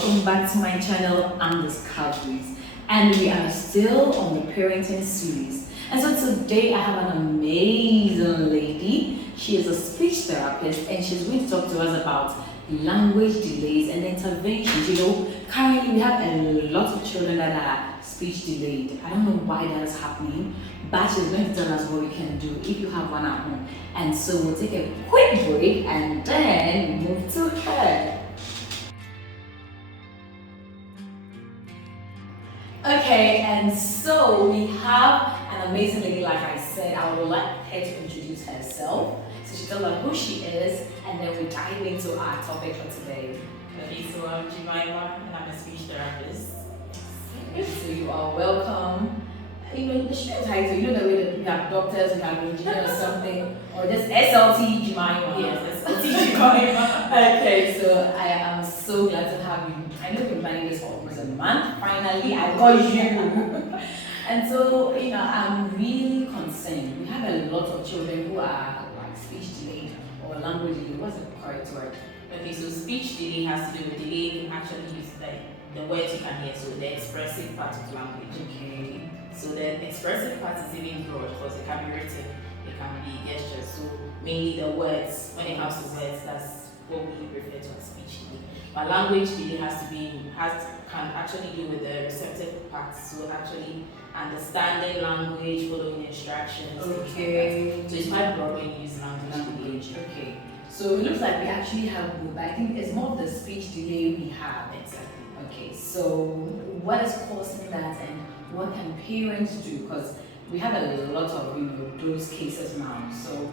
welcome back to my channel and Discoveries, and we are still on the parenting series. And so today I have an amazing lady. She is a speech therapist and she's going to talk to us about language delays and interventions. Currently we have a lot of children that are speech delayed. I don't know why that is happening, but she's going to tell us what we can do if you have one at home. And so we'll take a quick break and then move to her. Okay, and so we have an amazing lady, like I said. I would like her to introduce herself. So she tell us who she is, and then we dive into our topic for today. Okay, so I'm Jemima, and I'm a speech therapist. So you are welcome. The show title, the way that we have doctors, we have engineers or something, or just SLT Jemima. Yes, SLT Jemima. Okay, so I am so glad to have you. I know you've been planning this for almost a month. Finally, I got you. And so, I'm really concerned. We have a lot of children who are like speech delayed or language delayed. What's the correct word? Okay, so speech delay has to do with delay in actually use the words you can hear, so the expressive part of language. Okay. So the expressive part is even broad because it can be written, it can be gestures. So mainly the words, when it comes to words, that's what we refer to as speech delay. But language delay can actually do with the receptive parts. So actually understanding language, following instructions. Okay. So it's quite broad when you use language delay. Okay. So it looks like we actually have both, but I think it's more of the speech delay we have. Exactly. Okay, so what is causing that and what can parents do? Because we have a lot of those cases now. So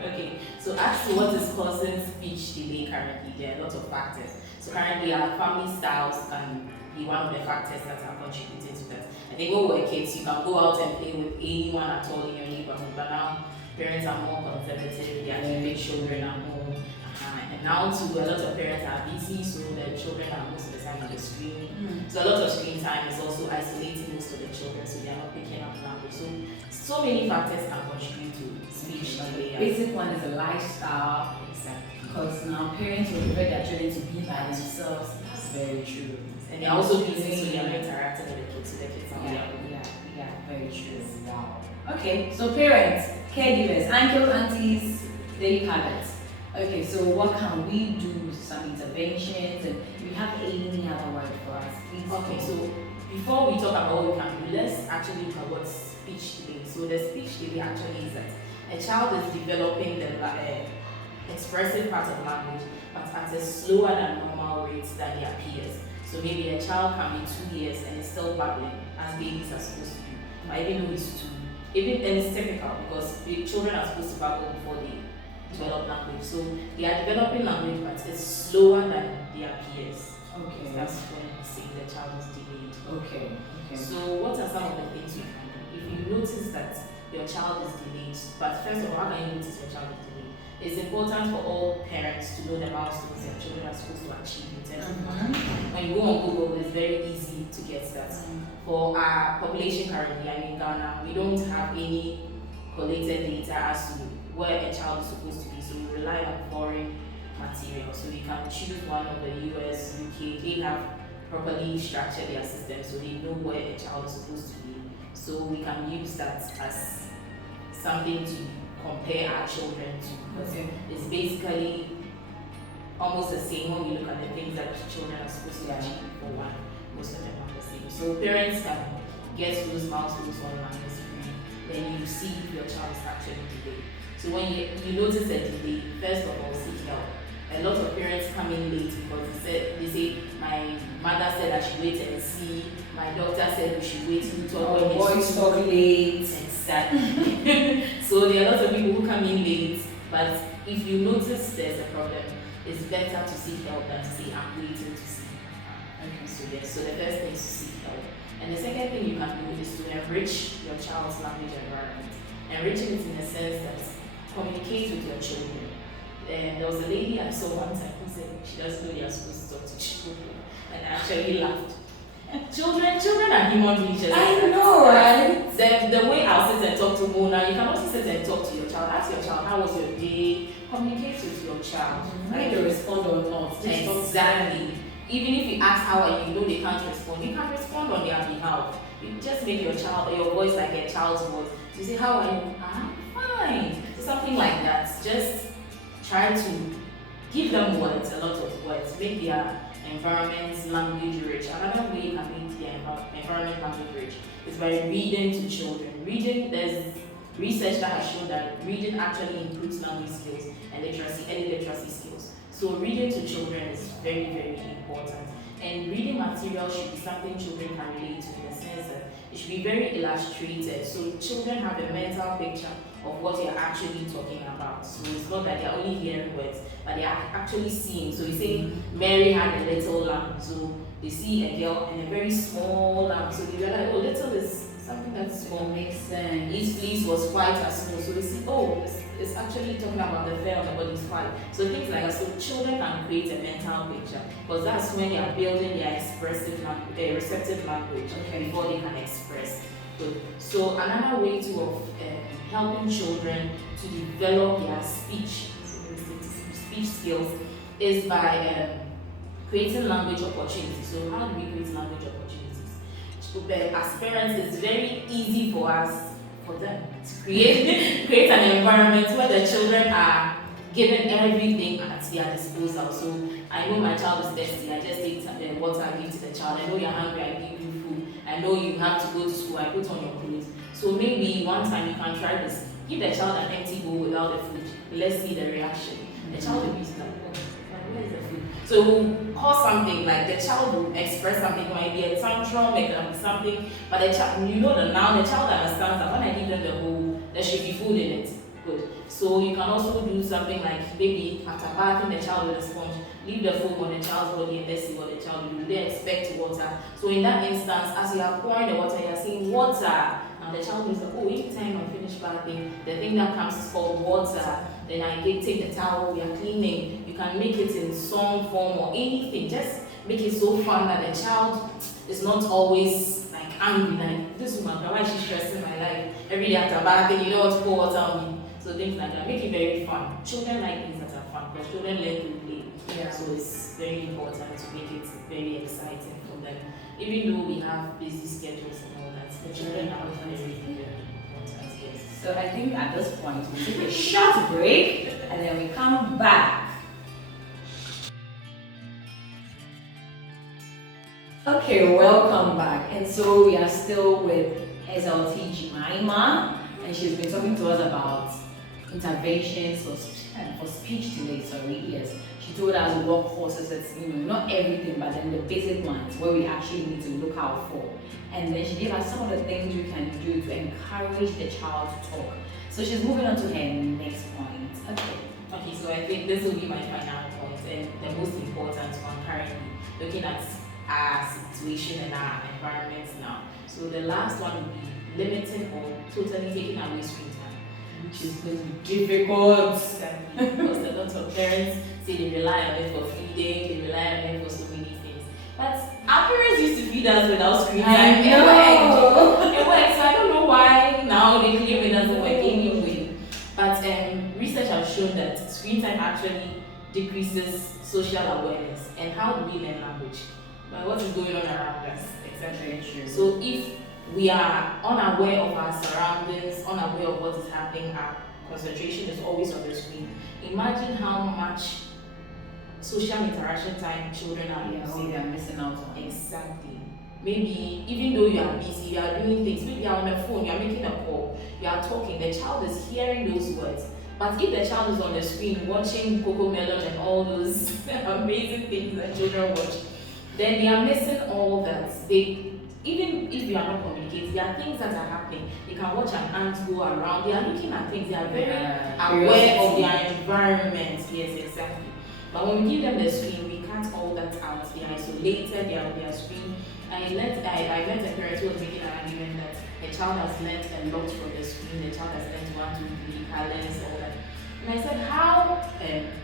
okay, so as to what is causing speech delay currently, there are a lot of factors. So currently our family styles can be one of the factors that are contributing to that. I think when we were kids, you can go out and play with anyone at all in your neighborhood, but now parents are more conservative, they actually make children at home. And now too, a lot of parents are busy, so the children are most of the time on the screen. So a lot of screen time is also isolating most of the children, so they are not picking up language. So many factors can contribute to speech delay. Basic one is a lifestyle. Exactly. Because now parents will prefer their children to be by themselves. That's very true. And they're also busy, so they are not interacting with the kids, so the kids are yeah, very true. Wow. Okay, so parents, caregivers, uncles, aunties, there you have it. Okay, so what can we do? Some interventions, and we have any other word for us, please? Okay, so before we talk about what we can do, let's actually look at what speech delay. So the speech delay actually is that a child is developing the expressive part of language, but at a slower than normal rate than their peers. So maybe a child can be 2 years and is still babbling, as babies are supposed to do. But even though it's 2, and it's typical because children are supposed to babble before they develop language. So they are developing language, but it's slower than their peers. Okay. That's when we say the child is delayed. Okay. So what are some of the things you can do? If you notice that your child is delayed, but first of all, how can you notice your child is delayed? It's important for all parents to know the milestones that children are supposed to achieve in terms of language. When you go on Google, it's very easy to get that. For our population currently, in Ghana, we don't have any collated data as to where a child is supposed to be, so we rely on foreign material. So you can choose one of the US, UK, they have properly structured their system so they know where a child is supposed to be. So we can use that as something to compare our children to. Okay. It's basically almost the same when we look at the things that children are supposed to achieve for one. Most of them are the same. So parents can get those milestones online on the screen, then you see if your child is actually delayed. So when you notice a delay, first of all, seek help. A lot of parents come in late because they say, my mother said I should wait and see, my doctor said we should wait to talk when boys talk late. Exactly. So there are lots of people who come in late, but if you notice there's a problem, it's better to seek help than to say I'm waiting to see. Okay, so the first thing is to seek help. And the second thing you can do is to enrich your child's language environment. Enriching it in the sense that communicate with your children. There was a lady I saw one time who said she doesn't know they are supposed to talk to children, and I actually laughed. Children are human beings. I know, right? The way I'll sit and talk to Mona, you can also sit and talk to your child. Ask your child, how was your day? Communicate with your child. Whether they respond or not. Exactly. Even if you ask how are you, know they can't respond. You can respond on their behalf. You just make your voice like a child's voice. You say, how are you? I'm fine. So something like that. Just try to give them words, a lot of words. Make their environment language rich. Another way you can make their environment language rich is by reading to children. Reading, there's research that has shown that reading actually improves language skills and literacy, early literacy skills. So reading to children is very, very important. And reading material should be something children can relate to, in the sense that it should be very illustrated, so children have a mental picture of what you're actually talking about. So it's not that they're only hearing words, but they are actually seeing. So you say Mary had a little lamb, so they see a girl and a very small lamb, so they realize, oh, little is something that's small. Makes sense. His fleece was white as snow, so they see, oh, it's actually talking about the fur on the body's white. So things like that. So children can create a mental picture, because that's when they are building their expressive language, their receptive language, before they can express. Good. So another way to of helping children to develop their speech skills is by creating language opportunities. So how do we create language opportunities? As parents, it's very easy for them to create an environment where the children are given everything at their disposal. So I know my child is thirsty, I just take water I give to the child. I know you're hungry, I give you food. I know you have to go to school, I put on your clothes. So maybe one time you can try this. Give the child an empty bowl without the food. Let's see the reaction. The child will be like, oh, where is the food? So we'll cause something, like the child will express something, it might be a tantrum, it can be something, but the child, the child understands that when I give them the bowl, there should be food in it. Good. So you can also do something like maybe after bathing the child with a sponge, leave the foam on the child's body and let's see what the child will do. They expect water. So in that instance, as you are pouring the water, you are saying water. Now the child knows that, oh, anytime I finish bathing, the thing that comes is called water. Then I take the towel, we are cleaning. You can make it in song form or anything. Just make it so fun that the child is not always like angry, like this woman, why is she stressing my life? Every day after bathing, you know what to pour water on me. So things like that. Make it very fun. Children like things that are fun, because children learn to play. Yeah. So it's very important to make it very exciting for them. Even though we have busy schedules and all that, the children are very, very important. Yes. So I think at this point we take a short break and then we come back. Okay, welcome back. And so we are still with SLT Jemima, and she's been talking to us about interventions for speech delay. Yes, she told us workhorses. It's not everything, but then the basic ones where we actually need to look out for. And then she gave us some of the things we can do to encourage the child to talk. So she's moving on to her next point. Okay, so I think this will be my final point, and the most important one currently, looking at our situation and our environment now. So the last one would be limiting or totally taking away screen time, Which is going to be difficult. Because a lot of parents say they rely on it for feeding, they rely on it for so many things. But our parents used to feed us without screen time. It worked. So I don't know why now they claim it doesn't work anyway. But research has shown that screen time actually decreases social awareness. And how do we learn language? By what is going on around us, etc. So if we are unaware of our surroundings, unaware of what is happening, our concentration is always on the screen. Imagine how much social interaction time children are losing. They are missing out on. Exactly. Maybe even though you are busy, you are doing things, maybe you are on the phone, you are making a call, you are talking, the child is hearing those words. But if the child is on the screen watching Coco Melon and all those amazing things that children watch, then they are missing all that. Even if you are not communicating, there are things that are happening. They can watch an ant go around. They are looking at things. They are very aware of their environment. Yes, exactly. But when we give them the screen, we cut all that out. They are isolated. They are on their screen. I met a parent who was making an argument that the child has learned a lot from the screen. The child has learned 1, 2, 3, colors, all that. And I said, how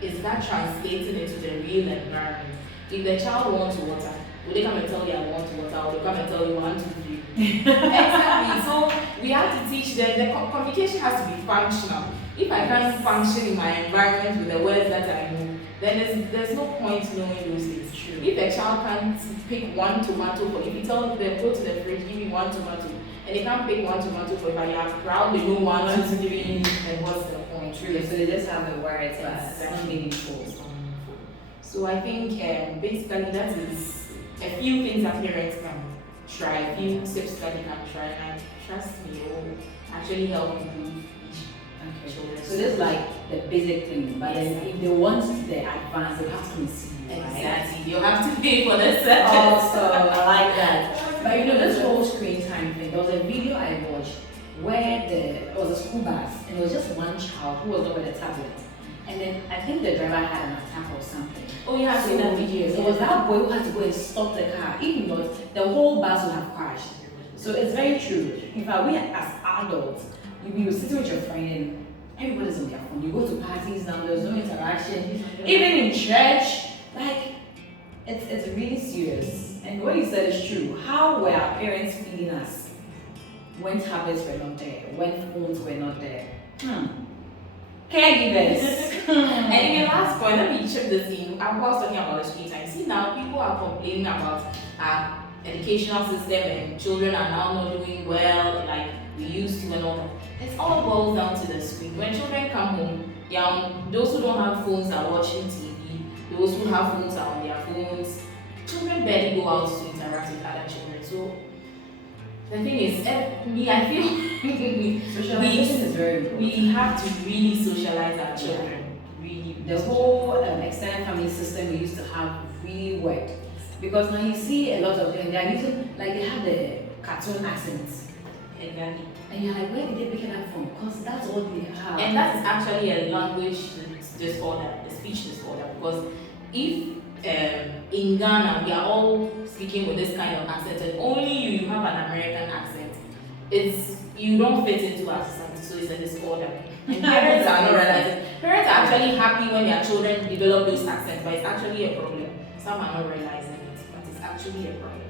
is that translating into the real environment? If the child wants water, will they come and tell you I want water, or will they come and tell you 1, 2, 3? Exactly. So we have to teach them the communication has to be functional. If I can't function in my environment with the words that I know, then there's no point knowing those things. True. If a child can't pick one tomato for, if you tell them go to the fridge, give me one tomato, and they can't pick one tomato for, but you are proud they know 1, 2, 3, and what's the point? True. So they just have the words, but Exactly. it's not meaningful. So I think basically that is a few things that parents can try, a few tips that they can try, and trust me, it will actually help improve each children. So this is like the basic things, but then if they want the advance, they have to see you, right? Exactly. You have to pay for the service. Also, I like that. But you know, this whole screen time thing, there was a video I watched where it was a school bus and there was just one child who was not with a tablet. And then I think the driver had an attack or something. Oh, yeah, I've So seen that video. it was that boy who had to go and stop the car. If not, the whole bus would have crashed. So it's very true. In fact, we as adults, you be sitting with your friend and everybody's on their phone. You go to parties now, there's no interaction. Even in church, like it's really serious. And what you said is true. How were our parents feeding us when tablets were not there, when phones were not there? Caregivers. And in the last point, let me check this in. I was talking about the screen time. See, now people are complaining about our educational system and children are now not doing well like we used to and all that. It all boils down to the screen. When children come home, those who don't have phones are watching TV, those who have phones are on their phones. Children barely go out to interact with other children. So the thing is, I feel Socialization is very important. we have to really socialize our children. Really. The whole extended family system we used to have really worked. Because now you see a lot of them, they are using, like they have the cartoon accents. Exactly. And you're like, where did they pick it up from? Because that's what they have. And that is actually a language disorder, a speech disorder. Because if in Ghana we are all speaking with this kind of accent, and only you have an American accent, you don't fit into our society, so it's a disorder. And parents are not realizing. Parents are actually happy when their children develop those accents, but it's actually a problem. Some are not realizing it, but it's actually a problem.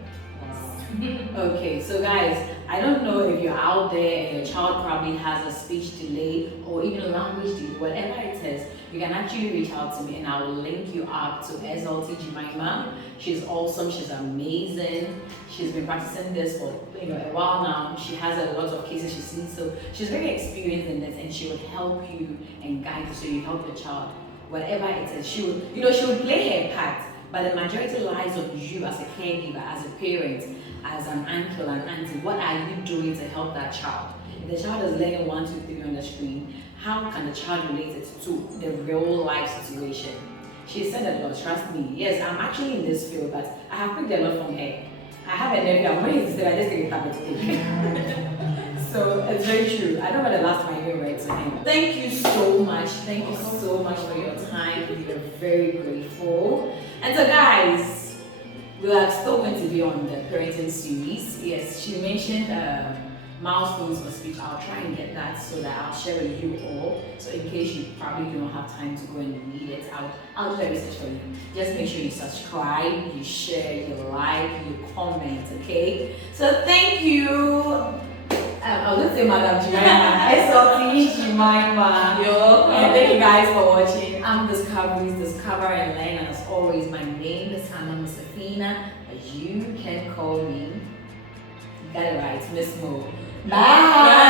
Okay, so guys, I don't know if you're out there and your child probably has a speech delay or even a language delay, whatever it is, you can actually reach out to me and I will link you up to SLT Jemima. She's awesome, she's amazing. She's been practicing this for a while now. She has a lot of cases she's seen, so she's very experienced in this and she would help you and guide you so you help your child. Whatever it is, she would play her part, but the majority lies on you as a caregiver, as a parent, as an uncle and auntie. What are you doing to help that child? If the child is learning 1, 2, 3 on the screen, how can the child relate it to the real life situation? She said a lot, trust me. Yes, I'm actually in this field, but I have picked a lot from her. I have a nephew, I'm ready to say I just take a tablet today. So it's very true. I don't know the last time I even read to him. Thank you so much. Thank you so much for your time. We are very grateful. And so guys, we are still going to be on the parenting series. Yes, she mentioned milestones for speech. I'll try and get that so that I'll share with you all. So in case you probably do not have time to go and read it, I'll do the research for you. Just make sure you subscribe, you share, you like, you comment, okay? So thank you. I was going to say Madam Jemima, SLT Jemima. You're welcome. And thank you guys for watching. I'm Discoveries, Discover and Learn, and as always, my name is Hannah Musafina, but you can call me, you got it right, Miss Mo. Bye!